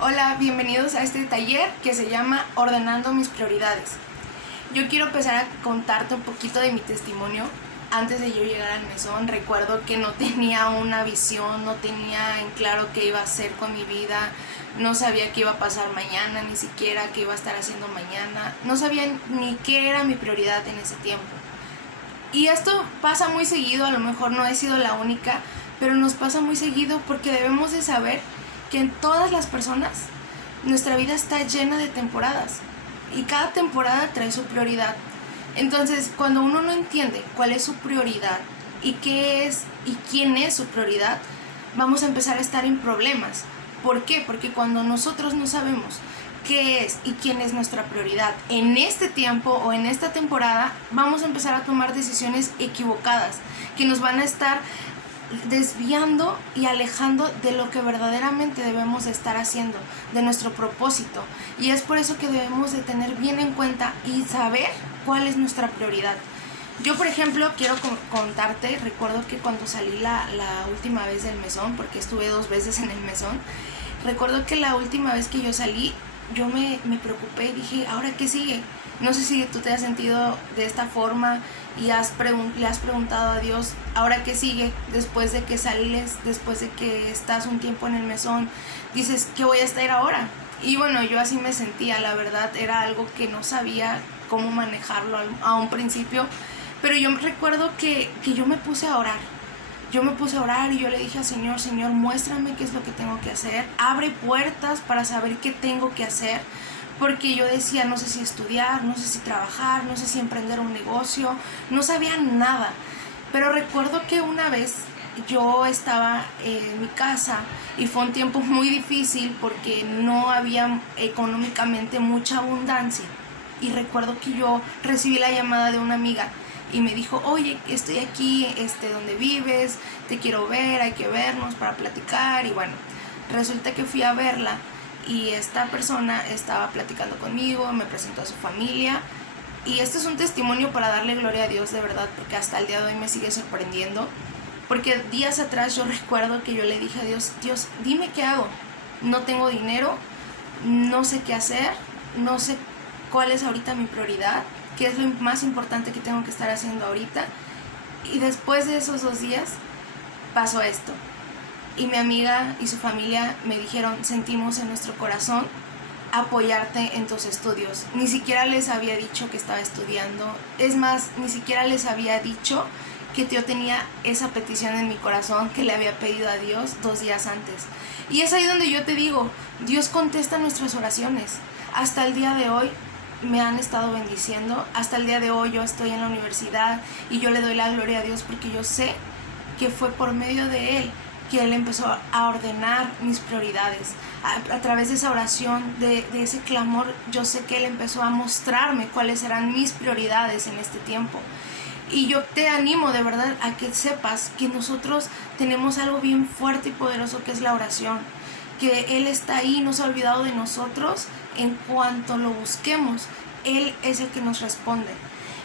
Hola, bienvenidos a este taller que se llama Ordenando mis prioridades. Yo quiero empezar a contarte un poquito de mi testimonio. Antes de yo llegar al mesón, recuerdo que no tenía una visión, no tenía en claro qué iba a hacer con mi vida, no sabía qué iba a pasar mañana, ni siquiera qué iba a estar haciendo mañana, no sabía ni qué era mi prioridad en ese tiempo. Y esto pasa muy seguido, a lo mejor no he sido la única, pero nos pasa muy seguido porque debemos de saber que en todas las personas nuestra vida está llena de temporadas y cada temporada trae su prioridad. Entonces, cuando uno no entiende cuál es su prioridad y qué es y quién es su prioridad, vamos a empezar a estar en problemas. ¿Por qué? Porque cuando nosotros no sabemos qué es y quién es nuestra prioridad en este tiempo o en esta temporada, vamos a empezar a tomar decisiones equivocadas que nos van a estar desviando y alejando de lo que verdaderamente debemos de estar haciendo, de nuestro propósito. Y es por eso que debemos de tener bien en cuenta y saber cuál es nuestra prioridad. Yo, por ejemplo, quiero contarte, recuerdo que cuando salí la última vez del mesón, porque estuve 2 veces en el mesón, recuerdo que la última vez que yo salí, yo me preocupé y dije, ¿ahora qué sigue? No sé si tú te has sentido de esta forma y le has preguntado a Dios, ¿ahora qué sigue? Después de que sales, después de que estás un tiempo en el mesón, dices, ¿qué voy a estar ahora? Y bueno, yo así me sentía, la verdad, era algo que no sabía cómo manejarlo a un principio, pero yo recuerdo que yo me puse a orar. Yo me puse a orar y yo le dije al Señor, Señor, muéstrame qué es lo que tengo que hacer, abre puertas para saber qué tengo que hacer, porque yo decía, no sé si estudiar, no sé si trabajar, no sé si emprender un negocio, no sabía nada. Pero recuerdo que una vez yo estaba en mi casa y fue un tiempo muy difícil porque no había económicamente mucha abundancia. Y recuerdo que yo recibí la llamada de una amiga y me dijo, oye, estoy aquí donde vives, te quiero ver, hay que vernos para platicar. Y bueno, resulta que fui a verla y esta persona estaba platicando conmigo, me presentó a su familia. Y este es un testimonio para darle gloria a Dios de verdad, porque hasta el día de hoy me sigue sorprendiendo. Porque días atrás yo recuerdo que yo le dije a Dios, Dios, dime qué hago. No tengo dinero, no sé qué hacer, no sé cuál es ahorita mi prioridad, qué es lo más importante que tengo que estar haciendo ahorita. Y después de esos 2 días pasó esto. Y mi amiga y su familia me dijeron, sentimos en nuestro corazón apoyarte en tus estudios. Ni siquiera les había dicho que estaba estudiando. Es más, ni siquiera les había dicho que yo tenía esa petición en mi corazón que le había pedido a Dios 2 días antes. Y es ahí donde yo te digo, Dios contesta nuestras oraciones. Hasta el día de hoy me han estado bendiciendo. Hasta el día de hoy yo estoy en la universidad y yo le doy la gloria a Dios porque yo sé que fue por medio de Él que Él empezó a ordenar mis prioridades. A través de esa oración, de ese clamor, yo sé que Él empezó a mostrarme cuáles eran mis prioridades en este tiempo. Y yo te animo de verdad a que sepas que nosotros tenemos algo bien fuerte y poderoso que es la oración. Que Él está ahí, no se ha olvidado de nosotros. En cuanto lo busquemos, Él es el que nos responde.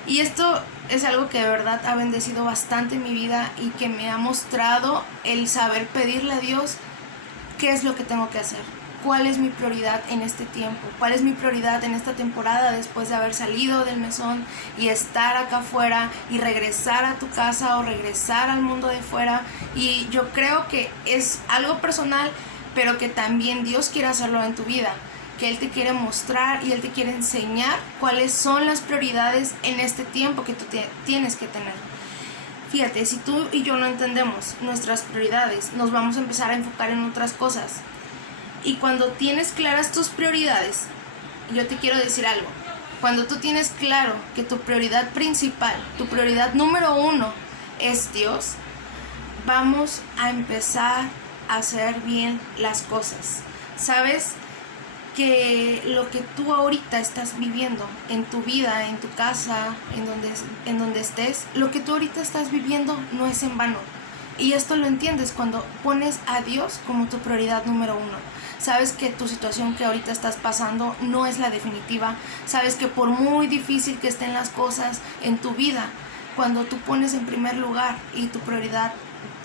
Y esto es algo que de verdad ha bendecido bastante mi vida y que me ha mostrado el saber pedirle a Dios qué es lo que tengo que hacer, cuál es mi prioridad en este tiempo, cuál es mi prioridad en esta temporada después de haber salido del mesón y estar acá afuera y regresar a tu casa o regresar al mundo de fuera. Y yo creo que es algo personal, pero que también Dios quiere hacerlo en tu vida, que Él te quiere mostrar y Él te quiere enseñar cuáles son las prioridades en este tiempo que tú tienes que tener. Fíjate, si tú y yo no entendemos nuestras prioridades, nos vamos a empezar a enfocar en otras cosas. Y cuando tienes claras tus prioridades, yo te quiero decir algo. Cuando tú tienes claro que tu prioridad principal, tu prioridad número 1 es Dios, vamos a empezar a hacer bien las cosas. ¿Sabes? Que lo que tú ahorita estás viviendo en tu vida, en tu casa, en donde estés, lo que tú ahorita estás viviendo no es en vano. Y esto lo entiendes cuando pones a Dios como tu prioridad número 1. Sabes que tu situación que ahorita estás pasando no es la definitiva. Sabes que por muy difícil que estén las cosas en tu vida, cuando tú pones en primer lugar y tu prioridad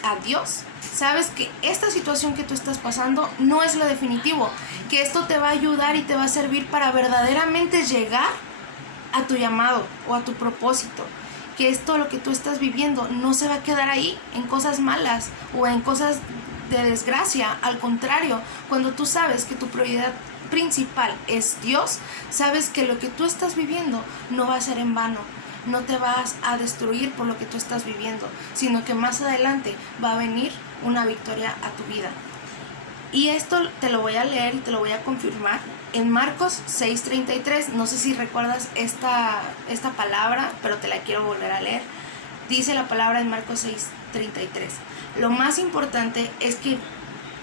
a Dios, sabes que esta situación que tú estás pasando no es lo definitivo, que esto te va a ayudar y te va a servir para verdaderamente llegar a tu llamado o a tu propósito. Que esto, lo que tú estás viviendo, no se va a quedar ahí en cosas malas o en cosas de desgracia. Al contrario, cuando tú sabes que tu prioridad principal es Dios, sabes que lo que tú estás viviendo no va a ser en vano. No te vas a destruir por lo que tú estás viviendo, sino que más adelante va a venir una victoria a tu vida. Y esto te lo voy a leer y te lo voy a confirmar en Marcos 6:33. No sé si recuerdas esta palabra, pero te la quiero volver a leer. Dice la palabra en Marcos 6:33. Lo más importante es que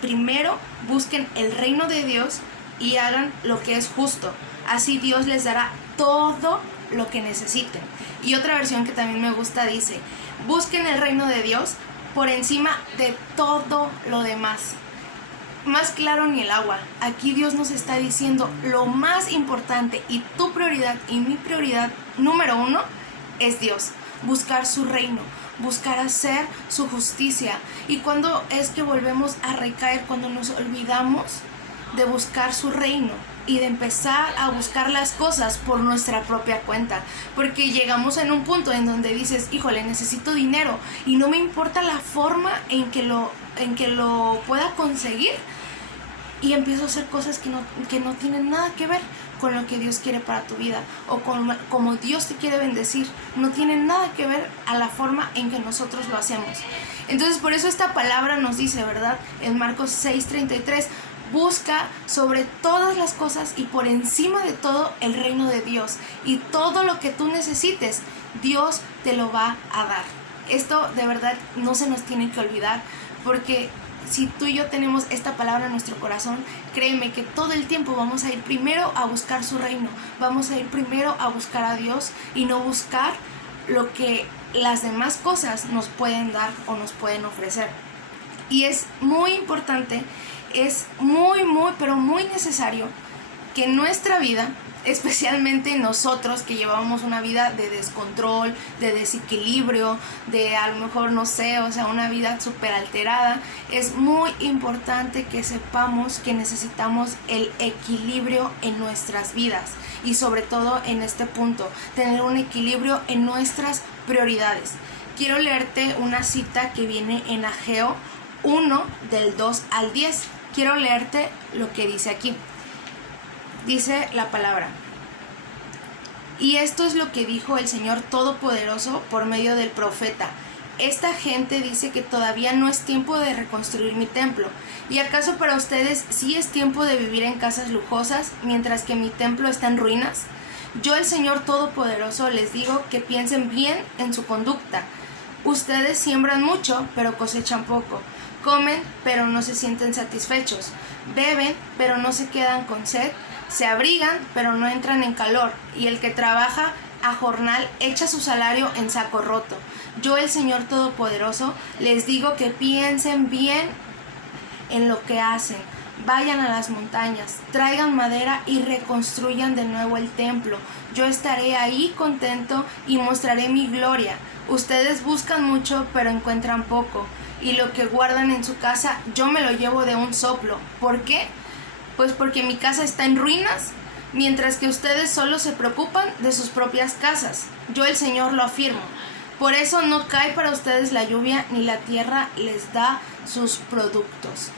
primero busquen el reino de Dios y hagan lo que es justo. Así Dios les dará todo lo que necesiten. Y otra versión que también me gusta dice: busquen el reino de Dios por encima de todo lo demás. Más claro ni el agua. Aquí Dios nos está diciendo lo más importante, y tu prioridad y mi prioridad número 1 es Dios. Buscar su reino, buscar hacer su justicia. Y cuando es que volvemos a recaer, cuando nos olvidamos de buscar su reino y de empezar a buscar las cosas por nuestra propia cuenta, porque llegamos en un punto en donde dices: híjole, necesito dinero y no me importa la forma en que lo pueda conseguir, y empiezo a hacer cosas que no tienen nada que ver con lo que Dios quiere para tu vida o con como Dios te quiere bendecir. No tienen nada que ver a la forma en que nosotros lo hacemos. Entonces, por eso esta palabra nos dice, ¿verdad? En Marcos 6:33: busca sobre todas las cosas y por encima de todo el reino de Dios, y todo lo que tú necesites, Dios te lo va a dar. Esto de verdad no se nos tiene que olvidar, porque si tú y yo tenemos esta palabra en nuestro corazón, créeme que todo el tiempo vamos a ir primero a buscar su reino, vamos a ir primero a buscar a Dios y no buscar lo que las demás cosas nos pueden dar o nos pueden ofrecer. Y es muy importante, es muy, pero muy necesario que en nuestra vida, especialmente nosotros que llevamos una vida de descontrol, de desequilibrio, de a lo mejor, no sé, o sea, una vida súper alterada, es muy importante que sepamos que necesitamos el equilibrio en nuestras vidas, y sobre todo en este punto, tener un equilibrio en nuestras prioridades. Quiero leerte una cita que viene en Ageo 1, del 2 al 10. Quiero leerte lo que dice aquí. Dice la palabra: y esto es lo que dijo el Señor Todopoderoso por medio del profeta: esta gente dice que todavía no es tiempo de reconstruir mi templo. ¿Y acaso para ustedes sí es tiempo de vivir en casas lujosas mientras que mi templo está en ruinas? Yo, el Señor Todopoderoso, les digo que piensen bien en su conducta. Ustedes siembran mucho, pero cosechan poco. Comen, pero no se sienten satisfechos. Beben, pero no se quedan con sed. Se abrigan, pero no entran en calor. Y el que trabaja a jornal echa su salario en saco roto. Yo, el Señor Todopoderoso, les digo que piensen bien en lo que hacen. Vayan a las montañas, traigan madera y reconstruyan de nuevo el templo. Yo estaré ahí contento y mostraré mi gloria. Ustedes buscan mucho, pero encuentran poco. Y lo que guardan en su casa, yo me lo llevo de un soplo. ¿Por qué? Pues porque mi casa está en ruinas, mientras que ustedes solo se preocupan de sus propias casas. Yo, el Señor, lo afirmo. Por eso no cae para ustedes la lluvia, ni la tierra les da sus productos.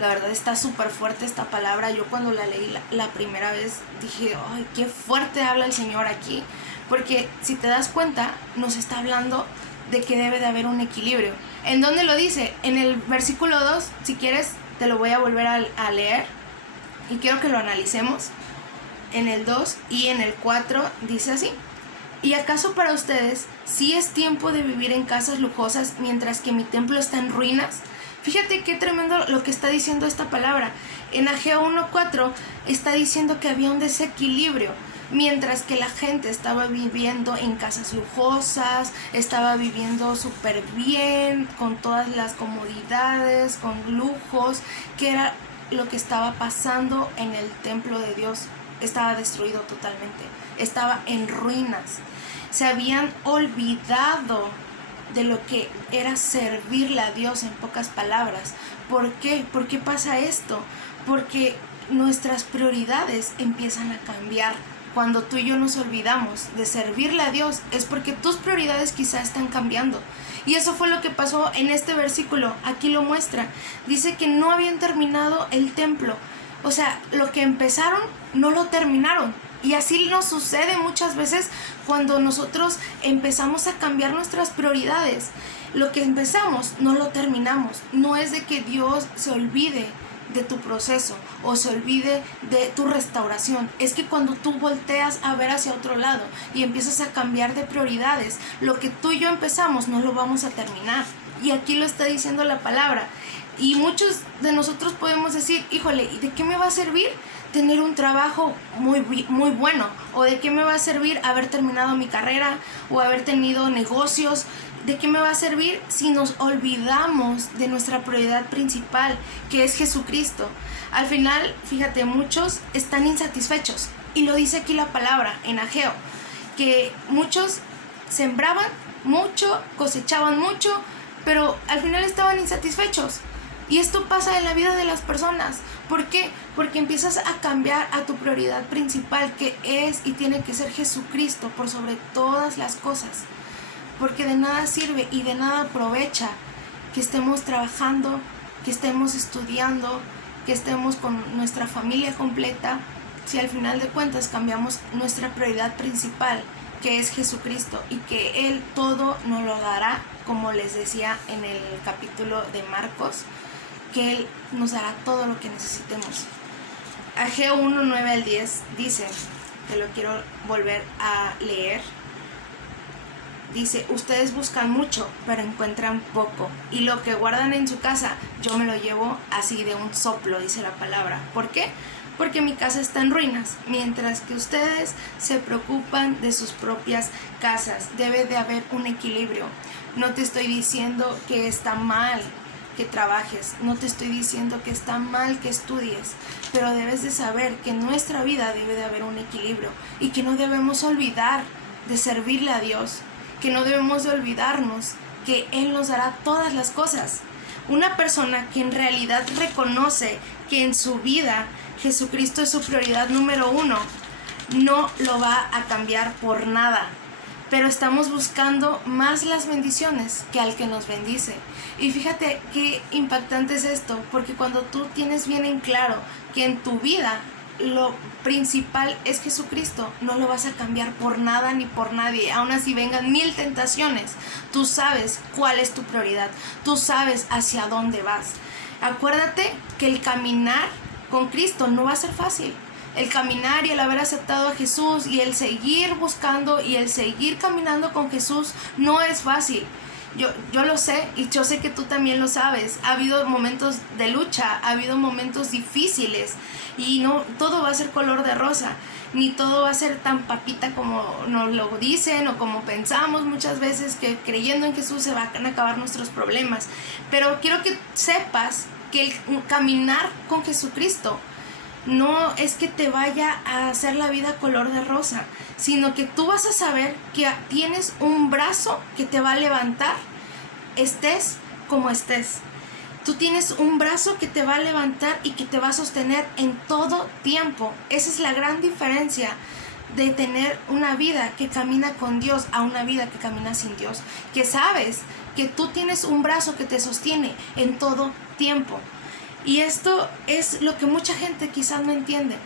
La verdad está súper fuerte esta palabra. Yo cuando la leí la primera vez dije: ¡ay, qué fuerte habla el Señor aquí! Porque si te das cuenta, nos está hablando de que debe de haber un equilibrio. ¿En dónde lo dice? En el versículo 2, si quieres te lo voy a volver a leer y quiero que lo analicemos. En el 2 y en el 4 dice así: ¿y acaso para ustedes sí es tiempo de vivir en casas lujosas mientras que mi templo está en ruinas? Fíjate qué tremendo lo que está diciendo esta palabra. En Ageo 1:4 está diciendo que había un desequilibrio. Mientras que la gente estaba viviendo en casas lujosas, estaba viviendo súper bien, con todas las comodidades, con lujos, que era lo que estaba pasando en el templo de Dios. Estaba destruido totalmente, estaba en ruinas. Se habían olvidado de lo que era servirle a Dios, en pocas palabras. ¿Por qué? ¿Por qué pasa esto? Porque nuestras prioridades empiezan a cambiar. Cuando tú y yo nos olvidamos de servirle a Dios, es porque tus prioridades quizá están cambiando. Y eso fue lo que pasó en este versículo. Aquí lo muestra. Dice que no habían terminado el templo. O sea, lo que empezaron no lo terminaron. Y así nos sucede muchas veces cuando nosotros empezamos a cambiar nuestras prioridades. Lo que empezamos no lo terminamos. No es de que Dios se olvide de tu proceso o se olvide de tu restauración. Es que cuando tú volteas a ver hacia otro lado y empiezas a cambiar de prioridades, lo que tú y yo empezamos no lo vamos a terminar. Y aquí lo está diciendo la palabra. Y muchos de nosotros podemos decir, híjole, ¿y de qué me va a servir tener un trabajo muy bueno? ¿O de qué me va a servir haber terminado mi carrera o haber tenido negocios? ¿De qué me va a servir si nos olvidamos de nuestra prioridad principal, que es Jesucristo? Al final, fíjate, muchos están insatisfechos. Y lo dice aquí la palabra en Ageo, que muchos sembraban mucho, cosechaban mucho, pero al final estaban insatisfechos. Y esto pasa en la vida de las personas. ¿Por qué? Porque empiezas a cambiar a tu prioridad principal, que es y tiene que ser Jesucristo por sobre todas las cosas. Porque de nada sirve y de nada aprovecha que estemos trabajando, que estemos estudiando, que estemos con nuestra familia completa, si al final de cuentas cambiamos nuestra prioridad principal, que es Jesucristo, y que Él todo nos lo dará, como les decía en el capítulo de Marcos, que Él nos dará todo lo que necesitemos. Ageo 1, 9 al 10 dice, te lo quiero volver a leer. Dice, ustedes buscan mucho, pero encuentran poco. Y lo que guardan en su casa, yo me lo llevo así de un soplo, dice la palabra. ¿Por qué? Porque mi casa está en ruinas, mientras que ustedes se preocupan de sus propias casas. Debe de haber un equilibrio. No te estoy diciendo que está mal que trabajes, no te estoy diciendo que está mal que estudies, pero debes de saber que en nuestra vida debe de haber un equilibrio y que no debemos olvidar de servirle a Dios, que no debemos de olvidarnos que Él nos dará todas las cosas. Una persona que en realidad reconoce que en su vida Jesucristo es su prioridad número 1, no lo va a cambiar por nada. Pero estamos buscando más las bendiciones que al que nos bendice. Y fíjate qué impactante es esto, porque cuando tú tienes bien en claro que en tu vida lo principal es Jesucristo, no lo vas a cambiar por nada ni por nadie. Aún así vengan 1000 tentaciones, tú sabes cuál es tu prioridad, tú sabes hacia dónde vas. Acuérdate que el caminar con Cristo no va a ser fácil. El caminar y el haber aceptado a Jesús y el seguir buscando y el seguir caminando con Jesús no es fácil. Yo lo sé y yo sé que tú también lo sabes. Ha habido momentos de lucha, ha habido momentos difíciles y no todo va a ser color de rosa, ni todo va a ser tan papita como nos lo dicen o como pensamos muchas veces, que creyendo en Jesús se van a acabar nuestros problemas. Pero quiero que sepas que el caminar con Jesucristo no es que te vaya a hacer la vida color de rosa, sino que tú vas a saber que tienes un brazo que te va a levantar, estés como estés. Tú tienes un brazo que te va a levantar y que te va a sostener en todo tiempo. Esa es la gran diferencia de tener una vida que camina con Dios a una vida que camina sin Dios. Que sabes que tú tienes un brazo que te sostiene en todo tiempo. Y esto es lo que mucha gente quizás no entiende.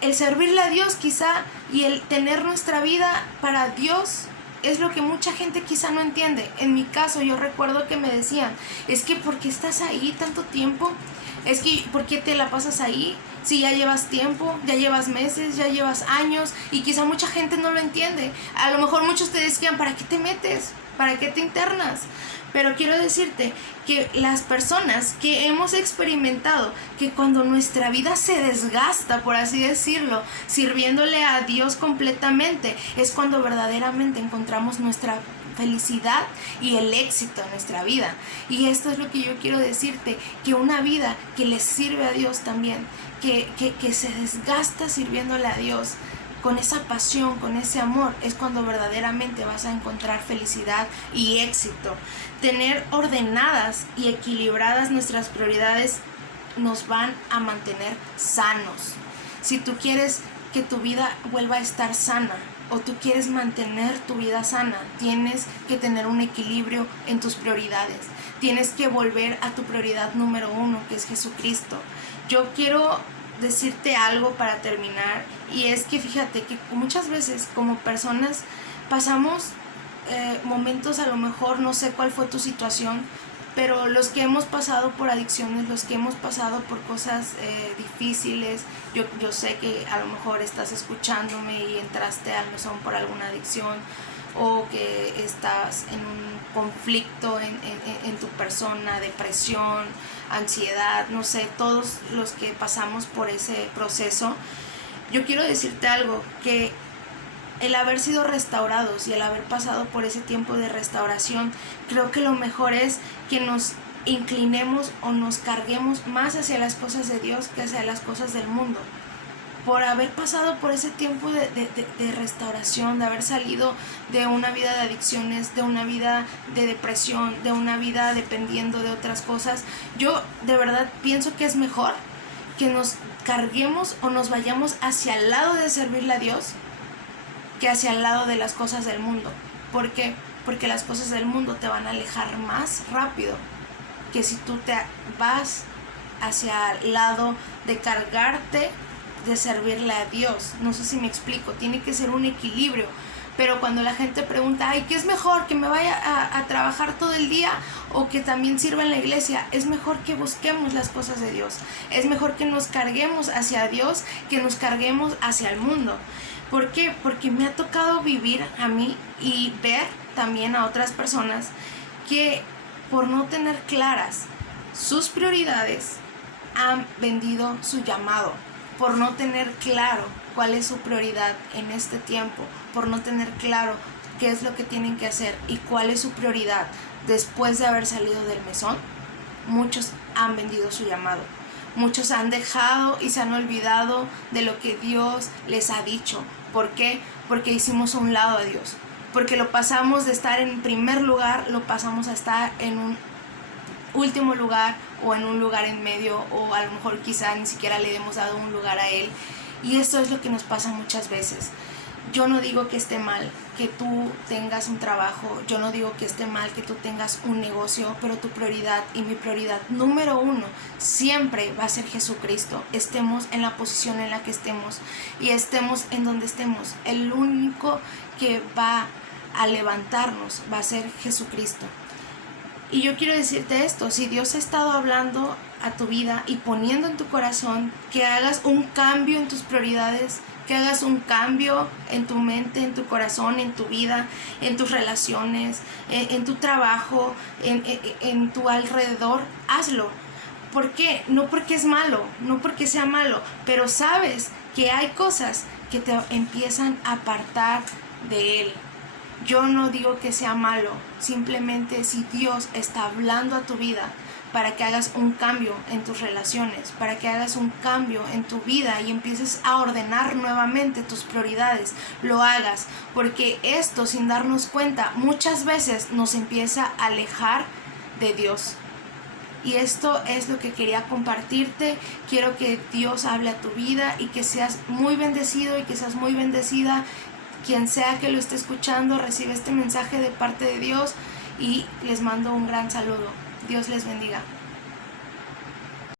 El servirle a Dios quizá y el tener nuestra vida para Dios es lo que mucha gente quizá no entiende. En mi caso yo recuerdo que me decían, es que ¿por qué estás ahí tanto tiempo? Es que ¿por qué te la pasas ahí? Si ya llevas tiempo, ya llevas meses, ya llevas años, y quizá mucha gente no lo entiende. A lo mejor muchos te decían, ¿para qué te metes? ¿Para qué te internas? Pero quiero decirte que las personas que hemos experimentado que cuando nuestra vida se desgasta, por así decirlo, sirviéndole a Dios completamente, es cuando verdaderamente encontramos nuestra felicidad y el éxito en nuestra vida. Y esto es lo que yo quiero decirte, que una vida que le sirve a Dios también, que se desgasta sirviéndole a Dios, con esa pasión, con ese amor, es cuando verdaderamente vas a encontrar felicidad y éxito. Tener ordenadas y equilibradas nuestras prioridades nos van a mantener sanos. Si tú quieres que tu vida vuelva a estar sana o tú quieres mantener tu vida sana, tienes que tener un equilibrio en tus prioridades. Tienes que volver a tu prioridad número 1, que es Jesucristo. Yo quiero decirte algo para terminar, y es que fíjate que muchas veces como personas pasamos momentos, a lo mejor no sé cuál fue tu situación, pero los que hemos pasado por adicciones, los que hemos pasado por cosas difíciles, yo sé que a lo mejor estás escuchándome y entraste al mesón por alguna adicción, o que estás en un conflicto en tu persona, depresión, ansiedad, no sé, todos los que pasamos por ese proceso. Yo quiero decirte algo, que el haber sido restaurados y el haber pasado por ese tiempo de restauración, creo que lo mejor es que nos inclinemos o nos carguemos más hacia las cosas de Dios que hacia las cosas del mundo. Por haber pasado por ese tiempo de restauración, de haber salido de una vida de adicciones, de una vida de depresión, de una vida dependiendo de otras cosas, yo de verdad pienso que es mejor que nos carguemos o nos vayamos hacia el lado de servirle a Dios que hacia el lado de las cosas del mundo. ¿Por qué? Porque las cosas del mundo te van a alejar más rápido que si tú te vas hacia el lado de cargarte, de servirle a Dios. No sé si me explico, tiene que ser un equilibrio. Pero cuando la gente pregunta, ay, ¿qué es mejor? ¿Que me vaya a trabajar todo el día o que también sirva en la iglesia? Es mejor que busquemos las cosas de Dios. Es mejor que nos carguemos hacia Dios que nos carguemos hacia el mundo. ¿Por qué? Porque me ha tocado vivir a mí y ver también a otras personas que por no tener claras sus prioridades han vendido su llamado, por no tener claro cuál es su prioridad en este tiempo, por no tener claro qué es lo que tienen que hacer y cuál es su prioridad después de haber salido del mesón. Muchos han vendido su llamado. Muchos han dejado y se han olvidado de lo que Dios les ha dicho. ¿Por qué? Porque hicimos a un lado a Dios. Porque lo pasamos de estar en primer lugar, lo pasamos a estar en un último lugar o en un lugar en medio, o a lo mejor quizá ni siquiera le hemos dado un lugar a Él. Y esto es lo que nos pasa muchas veces. Yo no digo que esté mal que tú tengas un trabajo, yo no digo que esté mal que tú tengas un negocio, pero tu prioridad y mi prioridad número 1 siempre va a ser Jesucristo. Estemos en la posición en la que estemos y estemos en donde estemos. El único que va a levantarnos va a ser Jesucristo. Y yo quiero decirte esto, si Dios ha estado hablando a tu vida y poniendo en tu corazón que hagas un cambio en tus prioridades, que hagas un cambio en tu mente, en tu corazón, en tu vida, en tus relaciones, en tu trabajo, en tu alrededor, hazlo. ¿Por qué? No porque es malo, no porque sea malo, pero sabes que hay cosas que te empiezan a apartar de Él. Yo no digo que sea malo, simplemente si Dios está hablando a tu vida para que hagas un cambio en tus relaciones, para que hagas un cambio en tu vida y empieces a ordenar nuevamente tus prioridades, lo hagas, porque esto, sin darnos cuenta, muchas veces nos empieza a alejar de Dios. Y esto es lo que quería compartirte. Quiero que Dios hable a tu vida y que seas muy bendecido y que seas muy bendecida. Quien sea que lo esté escuchando, recibe este mensaje de parte de Dios y les mando un gran saludo. Dios les bendiga.